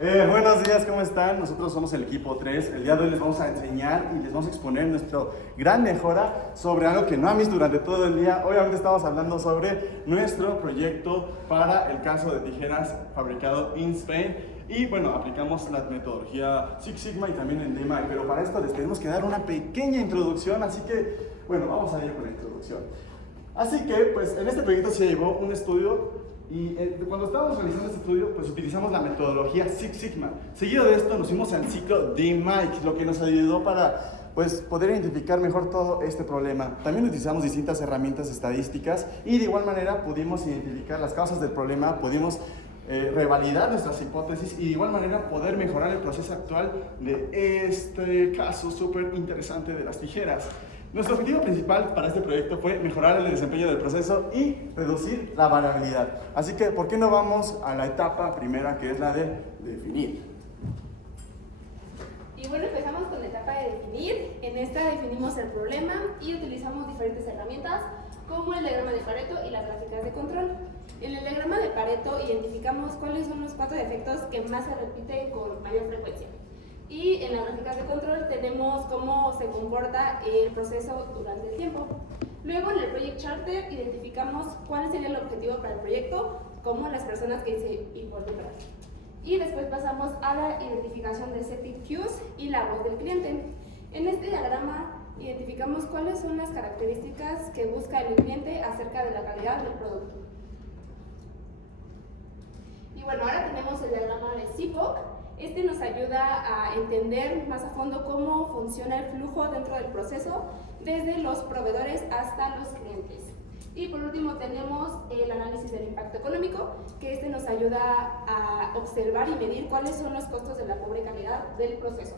Buenos días, ¿cómo están? Nosotros somos el equipo 3. El día de hoy les vamos a enseñar y les vamos a exponer nuestra gran mejora sobre algo que no han visto durante todo el día. Obviamente estamos hablando sobre nuestro proyecto para el caso de tijeras fabricado en Spain. Y bueno, aplicamos la metodología Six Sigma y también en DMI, pero para esto les tenemos que dar una pequeña introducción, así que bueno, vamos a ir con la introducción. Así que pues en este proyecto se llevó un estudio. Y cuando estábamos realizando este estudio, pues utilizamos la metodología Six Sigma. Seguido de esto nos fuimos al ciclo DMIC, lo que nos ayudó para pues, poder identificar mejor todo este problema. También utilizamos distintas herramientas estadísticas y de igual manera pudimos identificar las causas del problema, pudimos revalidar nuestras hipótesis y de igual manera poder mejorar el proceso actual de este caso súper interesante de las tijeras. Nuestro objetivo principal para este proyecto fue mejorar el desempeño del proceso y reducir la variabilidad. Así que, ¿por qué no vamos a la etapa primera, que es la de definir? Y bueno, empezamos con la etapa de definir. En esta definimos el problema y utilizamos diferentes herramientas como el diagrama de Pareto y las gráficas de control. En el diagrama de Pareto identificamos cuáles son los 4 defectos que más se repiten con mayor frecuencia. Y en las gráficas de control tenemos cómo se comporta el proceso durante el tiempo. Luego en el Project Charter identificamos cuál sería el objetivo para el proyecto, como las personas que se involucran. Y después pasamos a la identificación de setting cues y la voz del cliente. En este diagrama identificamos cuáles son las características que busca el cliente acerca de la calidad del producto. Y bueno, ahora tenemos el diagrama de CIPOC. Este nos ayuda a entender más a fondo cómo funciona el flujo dentro del proceso, desde los proveedores hasta los clientes. Y por último tenemos el análisis del impacto económico, que este nos ayuda a observar y medir cuáles son los costos de la pobre calidad del proceso.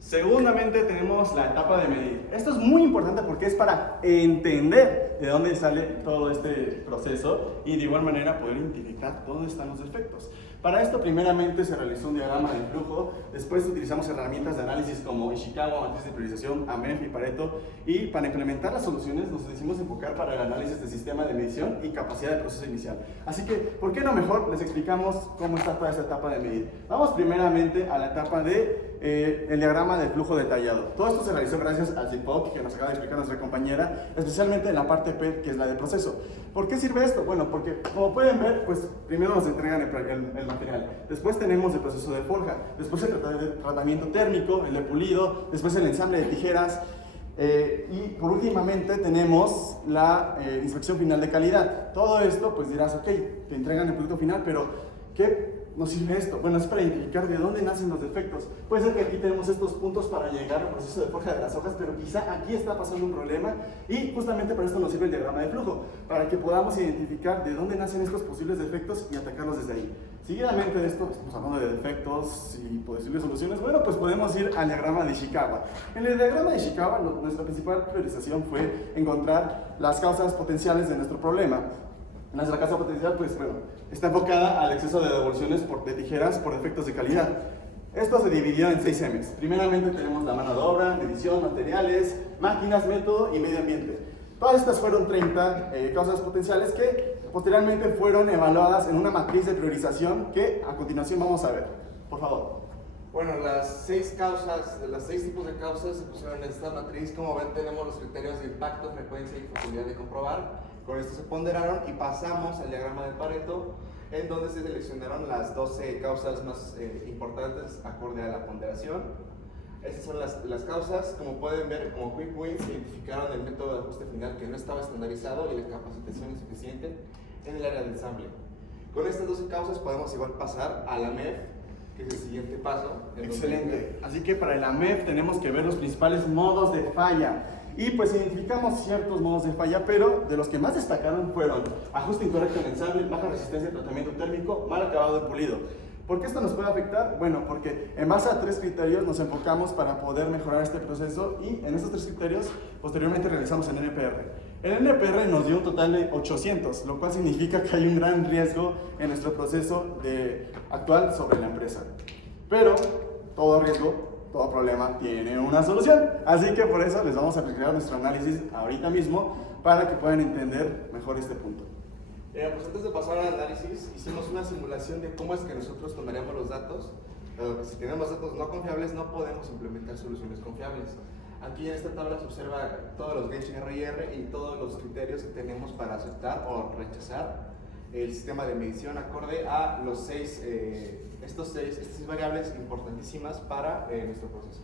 Segundamente tenemos la etapa de medir. Esto es muy importante porque es para entender de dónde sale todo este proceso y de igual manera poder identificar dónde están los defectos. Para esto primeramente se realizó un diagrama de flujo, después utilizamos herramientas de análisis como Ishikawa, matriz de priorización, AMEF y Pareto, y para implementar las soluciones nos decidimos enfocar para el análisis del sistema de medición y capacidad de proceso inicial. Así que, ¿por qué no mejor les explicamos cómo está toda esta etapa de medir? Vamos primeramente a la etapa de el diagrama de flujo detallado. Todo esto se realizó gracias al CIPOC que nos acaba de explicar nuestra compañera, especialmente en la parte P, que es la de proceso. ¿Por qué sirve esto? Bueno, porque como pueden ver, pues primero nos entregan el material, después tenemos el proceso de forja, después el tratamiento térmico, el de pulido, después el ensamble de tijeras y por últimamente tenemos la inspección final de calidad. Todo esto, pues dirás, ok, te entregan el producto final, pero ¿qué nos sirve esto? Bueno, es para identificar de dónde nacen los defectos. Puede ser que aquí tenemos estos puntos para llegar al proceso de forja de las hojas, pero quizá aquí está pasando un problema y justamente para esto nos sirve el diagrama de flujo, para que podamos identificar de dónde nacen estos posibles defectos y atacarlos desde ahí. Seguidamente de esto, estamos hablando de defectos y posibles soluciones, bueno, pues podemos ir al diagrama de Ishikawa. En el diagrama de Ishikawa, nuestra principal priorización fue encontrar las causas potenciales de nuestro problema. Nuestra causa potencial, pues bueno, está enfocada al exceso de devoluciones de tijeras por defectos de calidad. Esto se dividió en 6 M's. Primeramente tenemos la mano de obra, medición, materiales, máquinas, método y medio ambiente. Todas estas fueron 30 causas potenciales que posteriormente fueron evaluadas en una matriz de priorización que a continuación vamos a ver. Por favor. Bueno, las 6 tipos de causas se pusieron en esta matriz. Como ven, tenemos los criterios de impacto, frecuencia y posibilidad de comprobar. Con esto se ponderaron y pasamos al diagrama de Pareto, en donde se seleccionaron las 12 causas más importantes acorde a la ponderación. Estas son las causas. Como pueden ver, como quick wins, identificaron el método de ajuste final que no estaba estandarizado y la capacitación insuficiente en el área de ensamble. Con estas 12 causas podemos igual pasar a la MEF, que es el siguiente paso. Excelente. Así que para el AMEF tenemos que ver los principales modos de falla. Y pues identificamos ciertos modos de falla, pero de los que más destacaron fueron ajuste incorrecto en ensamble, baja resistencia al tratamiento térmico, mal acabado de pulido. ¿Por qué esto nos puede afectar? Bueno, porque en base a 3 criterios nos enfocamos para poder mejorar este proceso y en estos 3 criterios posteriormente realizamos el NPR. El NPR nos dio un total de 800, lo cual significa que hay un gran riesgo en nuestro proceso actual sobre la empresa. Pero todo riesgo, todo problema tiene una solución. Así que por eso les vamos a aplicar nuestro análisis ahorita mismo para que puedan entender mejor este punto. Pues antes de pasar al análisis, hicimos una simulación de cómo es que nosotros tomaríamos los datos. Dado que si tenemos datos no confiables, no podemos implementar soluciones confiables. Aquí en esta tabla se observa todos los gains R y R y todos los criterios que tenemos para aceptar o rechazar el sistema de medición acorde a estas seis variables importantísimas para nuestro proceso.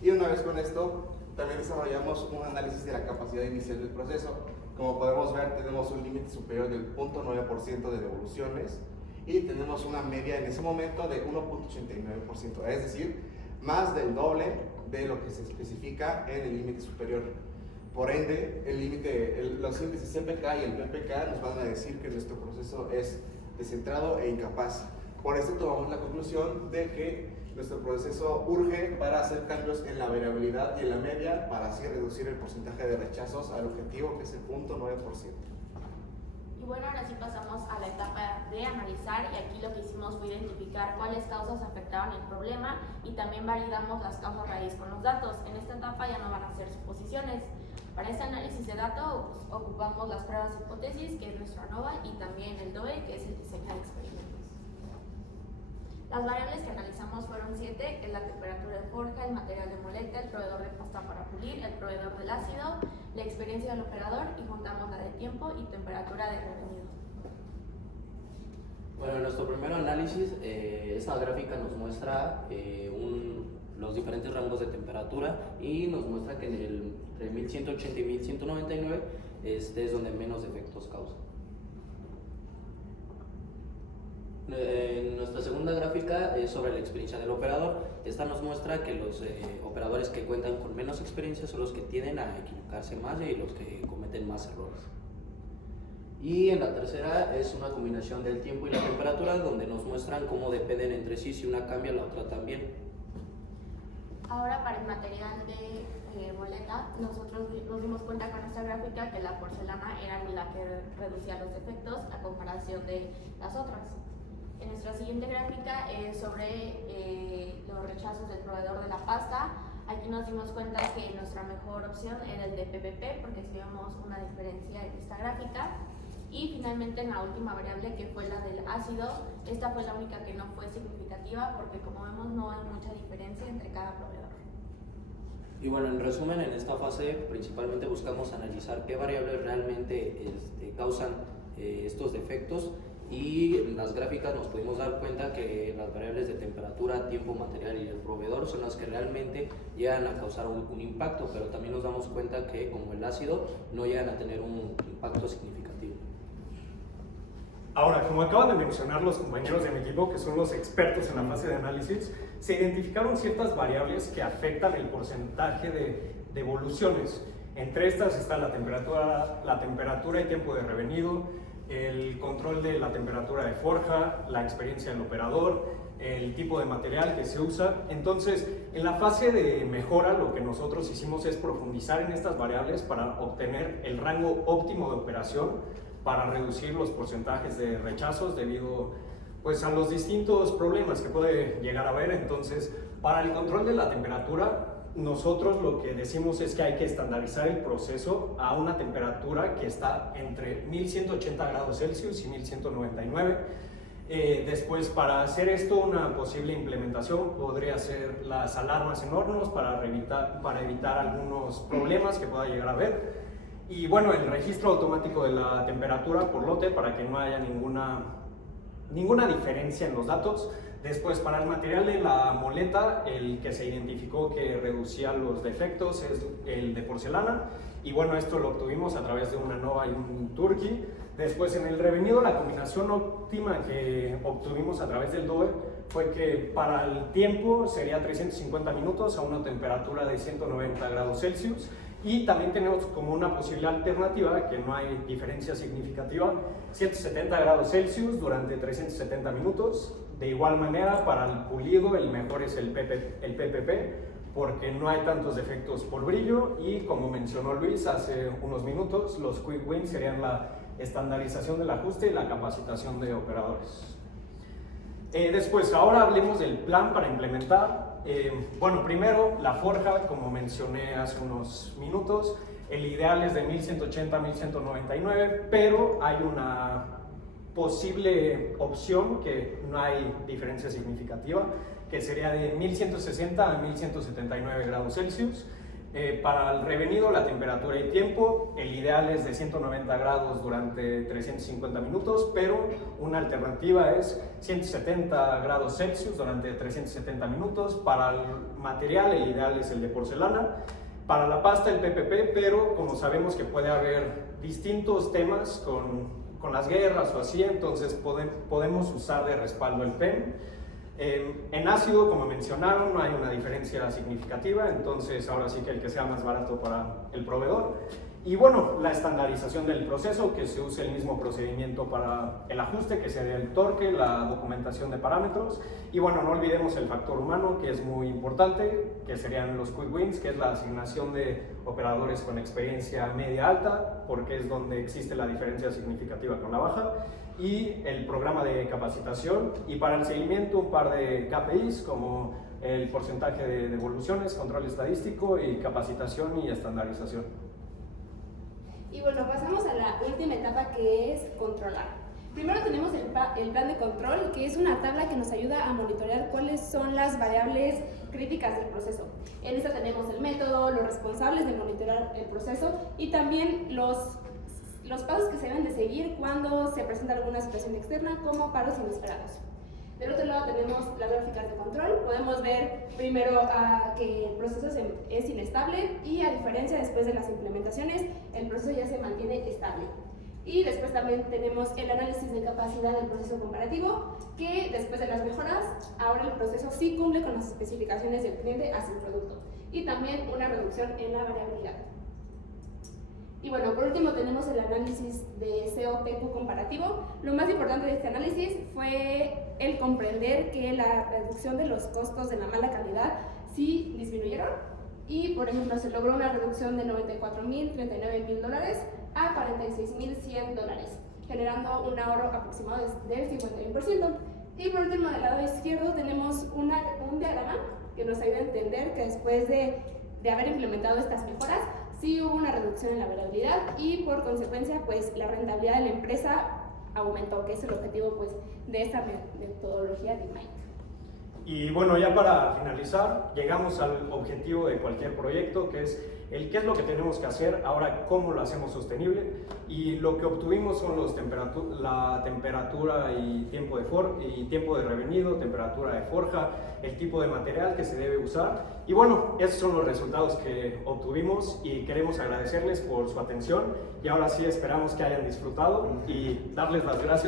Y una vez con esto, también desarrollamos un análisis de la capacidad inicial del proceso. Como podemos ver, tenemos un límite superior del 0.9% de devoluciones y tenemos una media en ese momento de 1.89%, es decir, más del doble de lo que se especifica en el límite superior. Por ende, los índices CPK y el PPK nos van a decir que nuestro proceso es descentrado e incapaz. Por esto tomamos la conclusión de que nuestro proceso urge para hacer cambios en la variabilidad y en la media para así reducir el porcentaje de rechazos al objetivo, que es el 0.9%. Y bueno, ahora sí pasamos a la etapa de analizar, y aquí lo que hicimos fue identificar cuáles causas afectaban el problema y también validamos las causas raíz con los datos. En esta etapa ya no van a ser suposiciones. Para este análisis de datos ocupamos las pruebas de hipótesis, que es nuestro ANOVA, y también el DOE, que es el diseño de experimentos. Las variables que analizamos fueron 7, que es la temperatura de forja, el material de moleta, el proveedor de pasta para pulir, el proveedor del ácido, la experiencia del operador, y juntamos la de tiempo y temperatura de revenido. Bueno, en nuestro primer análisis, esta gráfica nos muestra los diferentes rangos de temperatura y nos muestra que entre 1180 y 1199 es donde menos defectos causa. Nuestra segunda gráfica es sobre la experiencia del operador. Esta nos muestra que los operadores que cuentan con menos experiencia son los que tienden a equivocarse más y los que cometen más errores. Y en la tercera es una combinación del tiempo y la temperatura, donde nos muestran cómo dependen entre sí, si una cambia la otra también. Ahora, para el material de boleta, nosotros nos dimos cuenta con esta gráfica que la porcelana era la que reducía los defectos a comparación de las otras. En nuestra siguiente gráfica es sobre los rechazos del proveedor de la pasta. Aquí nos dimos cuenta que nuestra mejor opción era el de PPP, porque si vemos una diferencia en esta gráfica. Y finalmente, en la última variable, que fue la del ácido, esta fue la única que no fue significativa, porque como vemos no hay mucha diferencia entre cada proveedor. Y bueno, en resumen, en esta fase principalmente buscamos analizar qué variables realmente causan estos defectos, y en las gráficas nos pudimos dar cuenta que las variables de temperatura, tiempo, material y el proveedor son las que realmente llegan a causar un impacto, pero también nos damos cuenta que, como el ácido, no llegan a tener un impacto significativo. Ahora, como acaban de mencionar los compañeros de mi equipo, que son los expertos en la fase de análisis, se identificaron ciertas variables que afectan el porcentaje de devoluciones. Entre estas está la temperatura y tiempo de revenido, el control de la temperatura de forja, la experiencia del operador, el tipo de material que se usa. Entonces, en la fase de mejora, lo que nosotros hicimos es profundizar en estas variables para obtener el rango óptimo de operación, para reducir los porcentajes de rechazos debido pues, a los distintos problemas que puede llegar a haber. Entonces, para el control de la temperatura, nosotros lo que decimos es que hay que estandarizar el proceso a una temperatura que está entre 1180 grados Celsius y 1199. Después, para hacer esto, una posible implementación podría ser las alarmas en hornos para evitar algunos problemas que pueda llegar a haber. Y bueno, el registro automático de la temperatura por lote para que no haya ninguna diferencia en los datos. Después, para el material de la moleta, el que se identificó que reducía los defectos es el de porcelana. Y bueno, esto lo obtuvimos a través de una ANOVA y un Turkey. Después, en el revenido, la combinación óptima que obtuvimos a través del DOE fue que para el tiempo sería 350 minutos a una temperatura de 190 grados Celsius. Y también tenemos como una posible alternativa, que no hay diferencia significativa, 170 grados Celsius durante 370 minutos. De igual manera, para el pulido, el mejor es el PPP, porque no hay tantos defectos por brillo. Y como mencionó Luis hace unos minutos, los Quick Wins serían la estandarización del ajuste y la capacitación de operadores. Después, ahora hablemos del plan para implementar. Bueno, primero, la forja, como mencioné hace unos minutos, El ideal es de 1180 a 1199, pero hay una posible opción que no hay diferencia significativa, que sería de 1160 a 1179 grados Celsius. Para el revenido, la temperatura y tiempo, el ideal es de 190 grados durante 350 minutos, pero una alternativa es 170 grados Celsius durante 370 minutos. Para el material, el ideal es el de porcelana. Para la pasta, el PPP, pero como sabemos que puede haber distintos temas con las guerras o así, entonces podemos usar de respaldo el PEM. En ácido, como mencionaron, no hay una diferencia significativa, entonces ahora sí que el que sea más barato para el proveedor. Y bueno, la estandarización del proceso, que se use el mismo procedimiento para el ajuste, que sería el torque, la documentación de parámetros. Y bueno, no olvidemos el factor humano, que es muy importante, que serían los quick wins, que es la asignación de operadores con experiencia media-alta, porque es donde existe la diferencia significativa con la baja. Y el programa de capacitación, y para el seguimiento un par de KPIs como el porcentaje de devoluciones, control estadístico y capacitación y estandarización. Y bueno, pasamos a la última etapa, que es controlar. Primero tenemos el plan de control, que es una tabla que nos ayuda a monitorear cuáles son las variables críticas del proceso. En esta tenemos el método, los responsables de monitorear el proceso y también los pasos que se deben de seguir cuando se presenta alguna situación externa, como paros inesperados. Del otro lado tenemos las gráficas de control. Podemos ver primero que el proceso es inestable y, a diferencia después de las implementaciones, el proceso ya se mantiene estable. Y después también tenemos el análisis de capacidad del proceso comparativo, que después de las mejoras, ahora el proceso sí cumple con las especificaciones del cliente hacia el producto. Y también una reducción en la variabilidad. Y bueno, por último tenemos el análisis de COPQ comparativo. Lo más importante de este análisis fue el comprender que la reducción de los costos de la mala calidad sí disminuyeron. Y por ejemplo, se logró una reducción de $94,000, $39,000 a $46,100, generando un ahorro aproximado del 51%. Y por último, del lado izquierdo tenemos un diagrama que nos ayuda a entender que después de haber implementado estas mejoras, sí hubo una reducción en la variabilidad y por consecuencia pues la rentabilidad de la empresa aumentó, que es el objetivo pues de esta metodología de DeepMind. Y bueno, ya para finalizar, llegamos al objetivo de cualquier proyecto, que es el qué es lo que tenemos que hacer, ahora cómo lo hacemos sostenible, y lo que obtuvimos son la temperatura y tiempo de revenido, temperatura de forja, el tipo de material que se debe usar, y bueno, esos son los resultados que obtuvimos y queremos agradecerles por su atención, y ahora sí esperamos que hayan disfrutado y darles las gracias